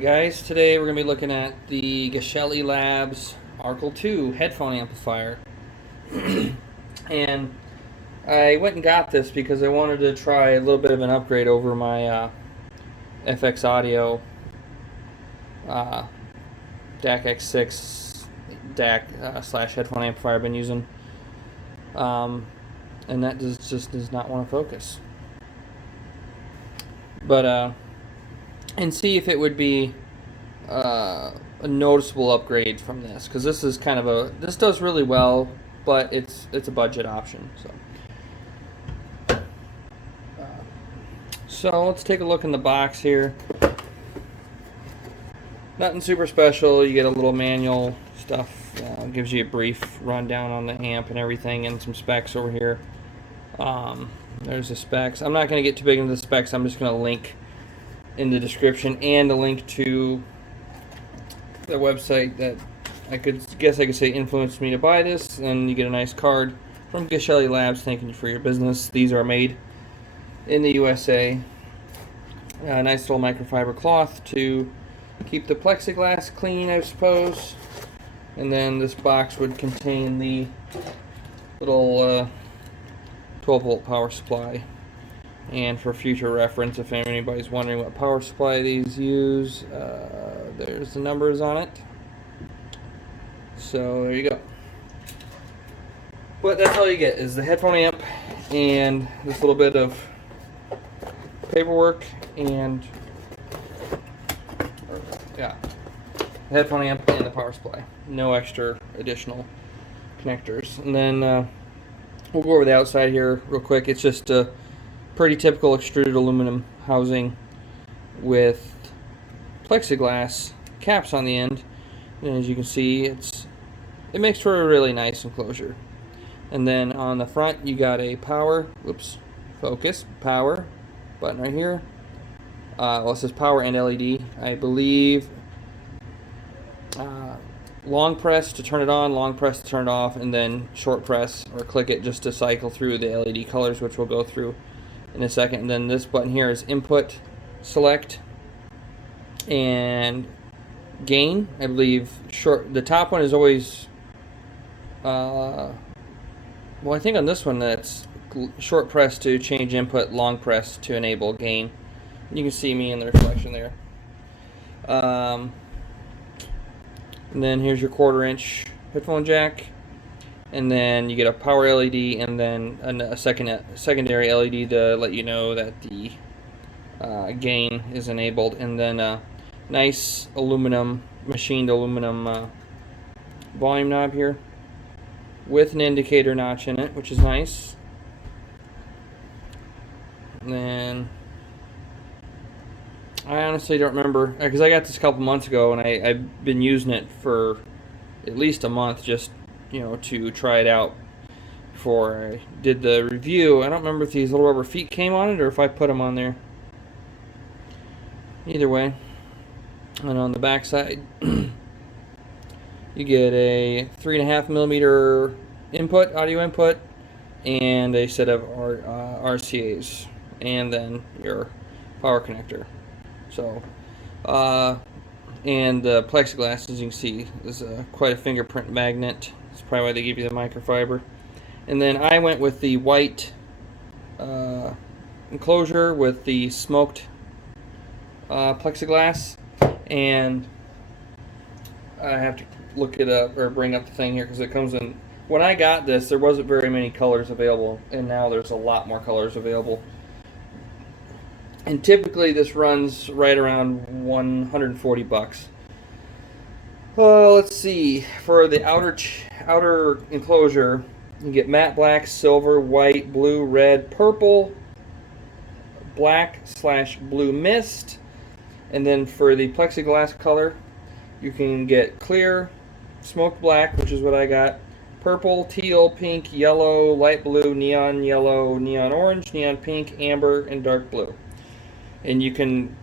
Guys, today we're going to be looking at the Geshelli Labs Archel 2 headphone amplifier. And I went and got this because I wanted to try a little bit of an upgrade over my FX Audio DAC X6 DAC slash headphone amplifier I've been using. And that just does not want to focus. But and see if it would be a noticeable upgrade from this, because this is kind of this does really well, but it's a budget option. So let's take a look in the box here. Nothing super special. You get a little manual stuff, gives you a brief rundown on the amp and everything, and some specs over here. There's the specs. I'm not going to get too big into the specs. I'm just going to link in the description and a link to the website that I could say influenced me to buy this, and you get a nice card from Geshelli Labs thanking you for your business. These are made in the USA. A nice little microfiber cloth to keep the plexiglass clean, I suppose. And then this box would contain the little 12-volt power supply. And for future reference, if anybody's wondering what power supply these use, there's the numbers on it. So there you go. But that's all you get is the headphone amp and this little bit of paperwork and the headphone amp and the power supply. No extra additional connectors. And then we'll go over the outside here real quick. It's just a pretty typical extruded aluminum housing with plexiglass caps on the end, and as you can see, it makes for a really nice enclosure. And then on the front you got a power button right here. Well, it says power and LED, I believe. Long press to turn it on, long press to turn it off, and then short press or click it just to cycle through the LED colors, which we'll go through in a second. And then this button here is input select and gain. I believe the top one is always well, I think on this one that's short press to change input, long press to enable gain. You can see me in the reflection there. And then here's your 1/4-inch headphone jack. And then you get a power LED and then a secondary LED to let you know that the gain is enabled. And then a nice machined aluminum volume knob here with an indicator notch in it, which is nice. And then I honestly don't remember, because I got this a couple months ago and I've been using it for at least a month just to try it out before I did the review. I don't remember if these little rubber feet came on it or if I put them on there. Either way. And on the back side you get a 3.5mm audio input and a set of RCAs, and then your power connector. So and the plexiglass, as you can see, is quite a fingerprint magnet. That's probably why they give you the microfiber. And then I went with the white enclosure with the smoked plexiglass. And I have to look it up or bring up the thing here because it comes in. When I got this, there wasn't very many colors available, and now there's a lot more colors available. And typically this runs right around $140. Well, let's see. For the outer enclosure, you get matte black, silver, white, blue, red, purple, black/blue mist. And then for the plexiglass color, you can get clear, smoked black, which is what I got, purple, teal, pink, yellow, light blue, neon yellow, neon orange, neon pink, amber, and dark blue. And you can,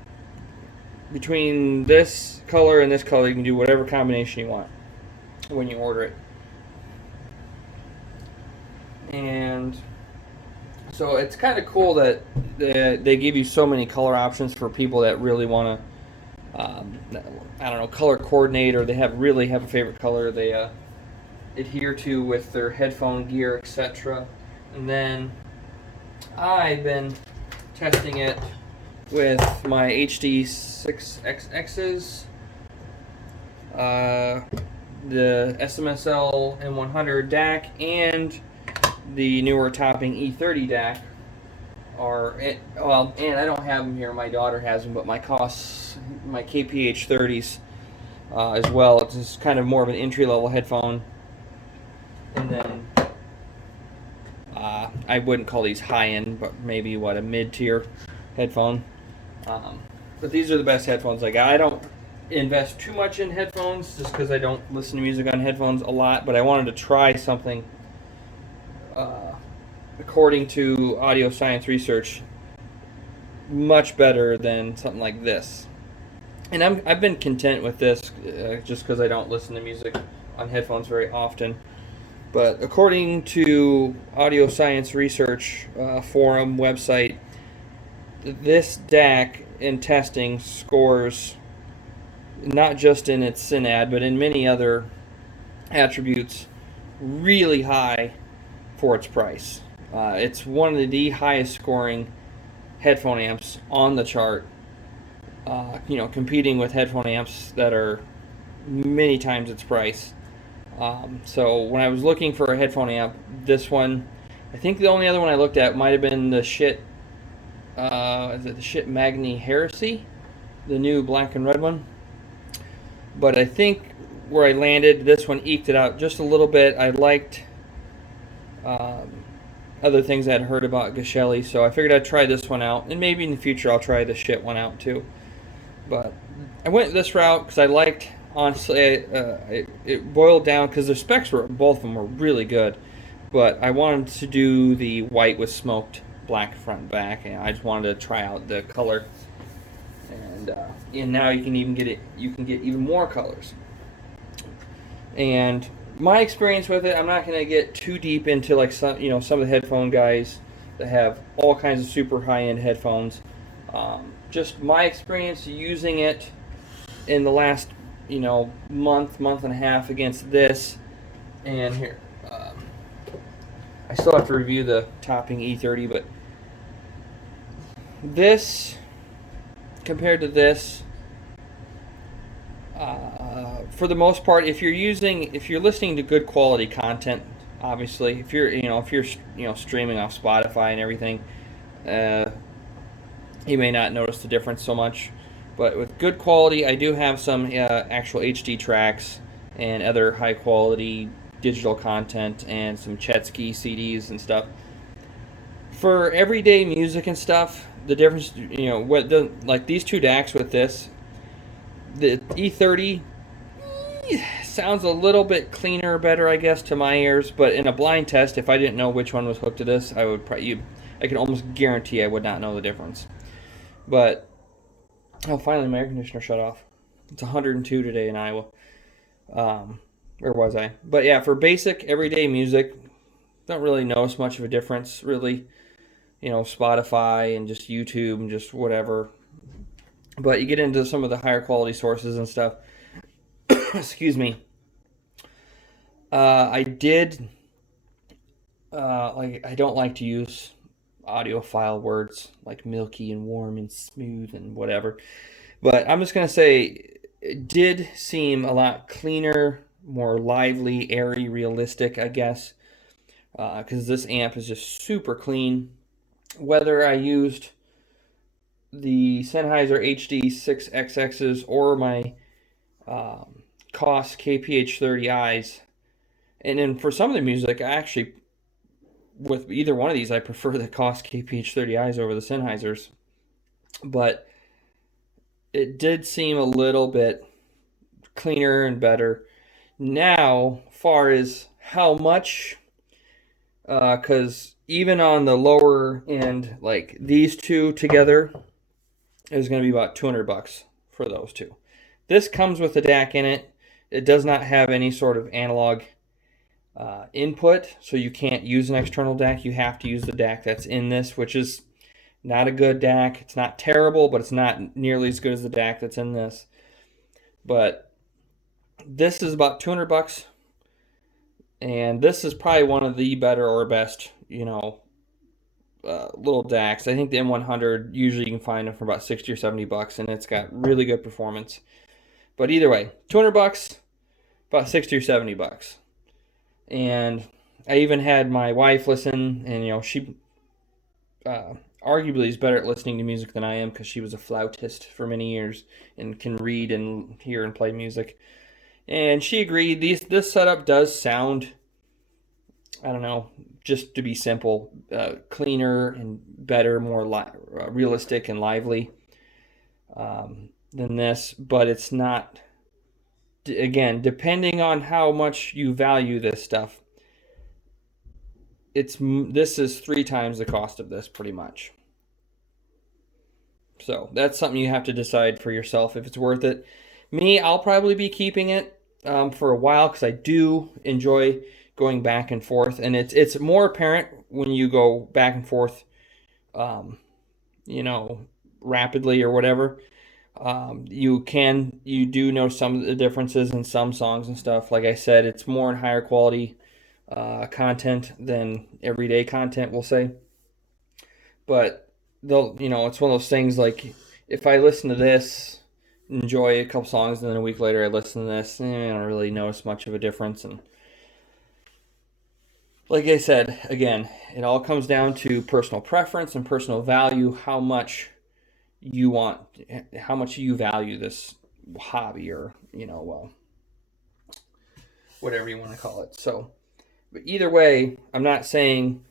between this color and this color, you can do whatever combination you want when you order it. And so it's kind of cool that they give you so many color options for people that really want to I don't know, color coordinate, or they really have a favorite color they adhere to with their headphone gear, etc. And then I've been testing it with my HD6XXs, the SMSL M100 DAC, and the newer topping E30 DAC. And I don't have them here. My daughter has them, but my KPH 30s as well. It's just kind of more of an entry-level headphone. And then I wouldn't call these high-end, but maybe a mid-tier headphone. But these are the best headphones I got. I don't invest too much in headphones just because I don't listen to music on headphones a lot, but I wanted to try something according to audio science research much better than something like this. And I've been content with this just because I don't listen to music on headphones very often. But according to audio science research forum website, this DAC in testing scores not just in its SYNAD, but in many other attributes really high for its price. It's one of the highest scoring headphone amps on the chart, competing with headphone amps that are many times its price. So when I was looking for a headphone amp, this one, I think the only other one I looked at might have been the Magni Heresy, the new black and red one. But I think where I landed, this one eked it out just a little bit. I liked other things I'd heard about Geshelli, so I figured I'd try this one out, and maybe in the future I'll try the shit one out too. But I went this route because I liked, honestly, it boiled down because the specs both of them were really good, but I wanted to do the white with smoked black front and back, and I just wanted to try out the color. And now you can even get even more colors. And my experience with it, I'm not going to get too deep into like some of the headphone guys that have all kinds of super high-end headphones. Just my experience using it in the last month and a half against this. And here, I still have to review the topping E30, but this compared to this, for the most part, if you're listening to good quality content, obviously, if you're streaming off Spotify and everything, you may not notice the difference so much. But with good quality, I do have some actual HD tracks and other high quality digital content and some Chetsky CDs and stuff. For everyday music and stuff, the difference, like these two DACs with this, the E30 sounds a little bit cleaner, better, I guess, to my ears. But in a blind test, if I didn't know which one was hooked to this, I can almost guarantee I would not know the difference. But finally, my air conditioner shut off. It's 102 today in Iowa. Where was I? But yeah, for basic everyday music, don't really notice much of a difference, really. Spotify and just YouTube and just whatever. But you get into some of the higher quality sources and stuff. Excuse me. I don't like to use audiophile words like milky and warm and smooth and whatever. But I'm just going to say it did seem a lot cleaner, more lively, airy, realistic, I guess. Because this amp is just super clean. Whether I used the Sennheiser HD6XXs or my Koss KPH 30Is, and then for some of the music, I actually, with either one of these, I prefer the Koss KPH 30Is over the Sennheisers. But it did seem a little bit cleaner and better. Now, far as how much, because even on the lower end, like these two together, is going to be about $200 for those two. This comes with a DAC in it. It does not have any sort of analog input, so you can't use an external DAC. You have to use the DAC that's in this, which is Not a good DAC. It's not terrible, but it's not nearly as good as the DAC that's in this. But this is about 200 bucks. And this is probably one of the better or best, little DACs. I think the M100, usually you can find them for about 60 or 70 bucks, and it's got really good performance. But either way, 200 bucks, about 60 or 70 bucks. And I even had my wife listen, and she arguably is better at listening to music than I am, because she was a flautist for many years and can read and hear and play music. And she agreed. This setup does sound, I don't know, just to be simple, cleaner and better, more realistic and lively than this. But it's not, again, depending on how much you value this stuff, this is 3 times the cost of this, pretty much. So that's something you have to decide for yourself if it's worth it. Me, I'll probably be keeping it for a while, because I do enjoy going back and forth, and it's more apparent when you go back and forth, rapidly or whatever. You do know some of the differences in some songs and stuff. Like I said, it's more in higher quality content than everyday content, we'll say. But it's one of those things, like if I listen to this, enjoy a couple songs, and then a week later I listen to this, I don't really notice much of a difference. And like I said, again, it all comes down to personal preference and personal value, how much you value this hobby, or whatever you want to call it. So, but either way, I'm not saying,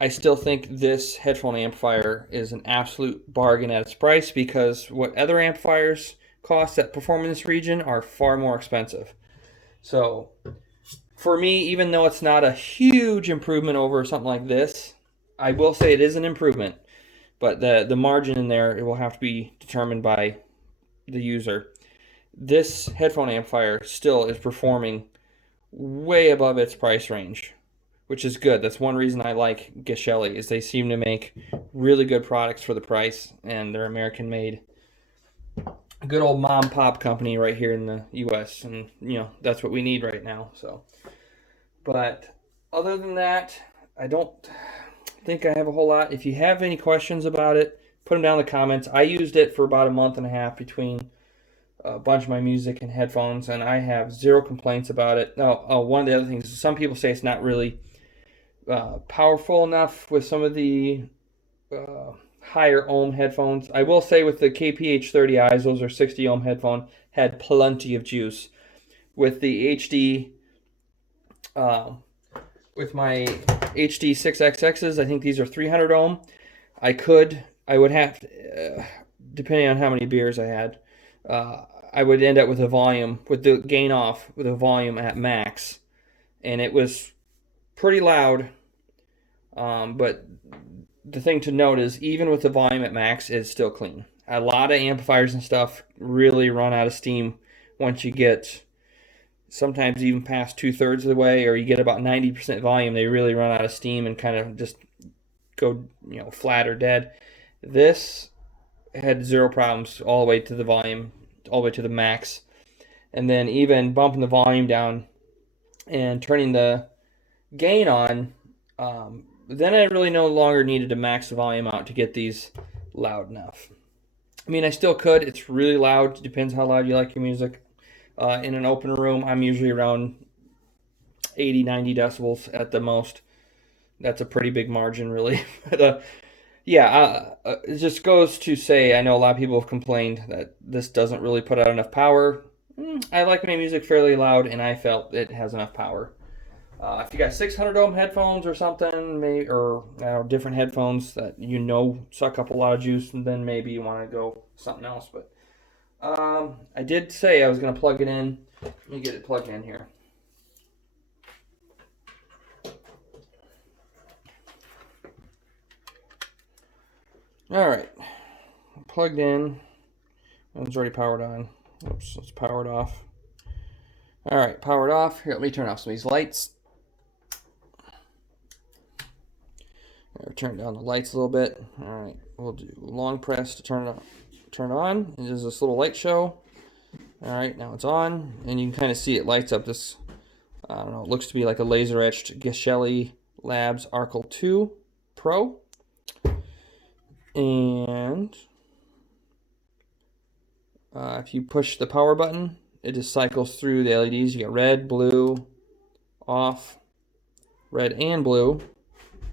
I still think this headphone amplifier is an absolute bargain at its price, because what other amplifiers cost that perform in this region are far more expensive. So for me, even though it's not a huge improvement over something like this, I will say it is an improvement. But the margin in there, it will have to be determined by the user. This headphone amplifier still is performing way above its price range, which is good. That's one reason I like Geshelli, is they seem to make really good products for the price, and they're American made. Good old mom pop company right here in the US, and that's what we need right now. So, but other than that, I don't think I have a whole lot. If you have any questions about it, put them down in the comments. I used it for about a month and a half between a bunch of my music and headphones, and I have zero complaints about it. Now, one of the other things, some people say it's not really powerful enough with some of the higher ohm headphones. I will say with the KPH30Is, those are 60 ohm headphone, had plenty of juice. With the HD, with my HD 6XXs, I think these are 300 ohm. I would have to, depending on how many beers I had, I would end up with a volume, with the gain off, with a volume at max. And it was pretty loud, but the thing to note is, even with the volume at max, it's still clean. A lot of amplifiers and stuff really run out of steam once you get sometimes even past 2/3 of the way, or you get about 90% volume. They really run out of steam and kind of just go flat or dead. This had zero problems all the way to the volume, all the way to the max. And then even bumping the volume down and turning the gain on, then I really no longer needed to max the volume out to get these loud enough. I mean, I still could. It's really loud. It depends how loud you like your music. In an open room, I'm usually around 80, 90 decibels at the most. That's a pretty big margin, really. But it just goes to say, I know a lot of people have complained that this doesn't really put out enough power. I like my music fairly loud, and I felt it has enough power. If you got 600 ohm headphones or something, or different headphones that suck up a lot of juice, and then maybe you want to go something else. But I did say I was going to plug it in. Let me get it plugged in here. All right, plugged in. One's already powered on. Oops, let's power it off. All right, powered off. Here, let me turn off some of these lights. Turn down the lights a little bit. All right, we'll do long press to turn it on. Turn it on. It does this little light show. All right, now it's on, and you can kind of see it lights up this. I don't know. It looks to be like a laser etched Geshelli Labs Archel 2 Pro, and if you push the power button, it just cycles through the LEDs. You get red, blue, off, red and blue,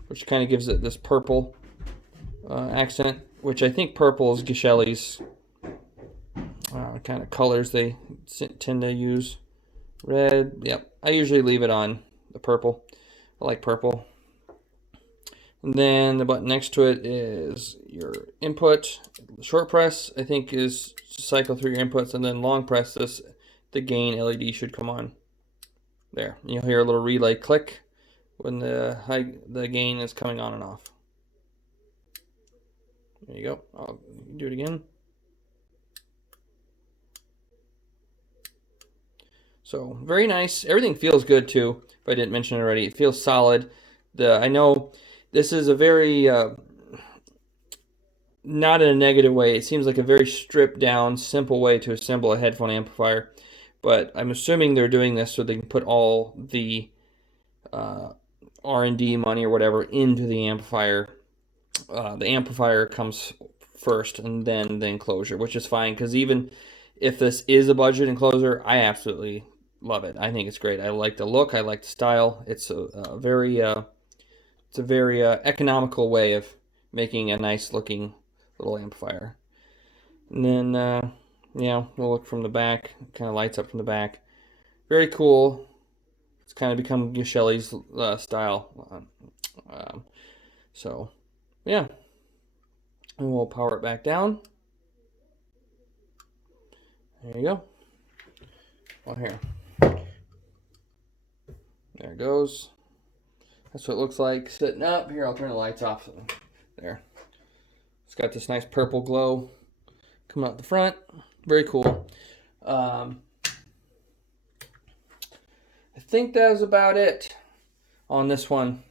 which kind of gives it this purple accent, which I think purple is Geshelli's kind of colors they tend to use. Red, yep. I usually leave it on the purple. I like purple. And then the button next to it is your input. Short press, I think, is to cycle through your inputs, and then long press this, the gain LED should come on. There, you'll hear a little relay click when the gain is coming on and off. There you go. I'll do it again. So very nice. Everything feels good too. If I didn't mention it already, it feels solid. I know this is a very not in a negative way. It seems like a very stripped down, simple way to assemble a headphone amplifier. But I'm assuming they're doing this so they can put all the R&D money or whatever into the amplifier. The amplifier comes first and then the enclosure, which is fine, because even if this is a budget enclosure, I absolutely love it. I think it's great. I like the look. I like the style. It's a very economical way of making a nice looking little amplifier. And then yeah, we'll look from the back. It kind of lights up from the back. Very cool. It's kind of become Geshelli's style. So yeah, and we'll power it back down. There you go. Well, here. There it goes. That's what it looks like sitting up. Here, I'll turn the lights off. There. It's got this nice purple glow coming out the front. Very cool. I think that was about it on this one.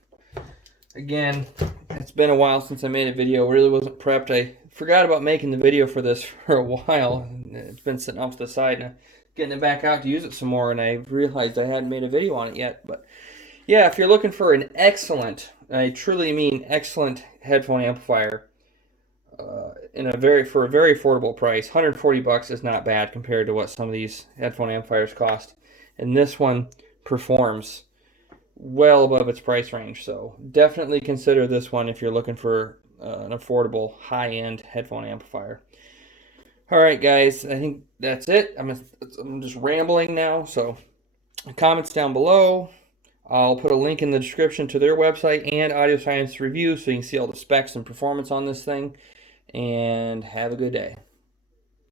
Again, it's been a while since I made a video. Really wasn't prepped. I forgot about making the video for this for a while. It's been sitting off to the side, and getting it back out to use it some more, and I realized I hadn't made a video on it yet. But yeah, if you're looking for an excellent, I truly mean excellent headphone amplifier for a very affordable price, $140 is not bad compared to what some of these headphone amplifiers cost. And this one performs well above its price range, so definitely consider this one if you're looking for an affordable high-end headphone amplifier. All right, guys, I think that's it. I'm just rambling now, so comments down below. I'll put a link in the description to their website and Audio Science Review so you can see all the specs and performance on this thing. And have a good day.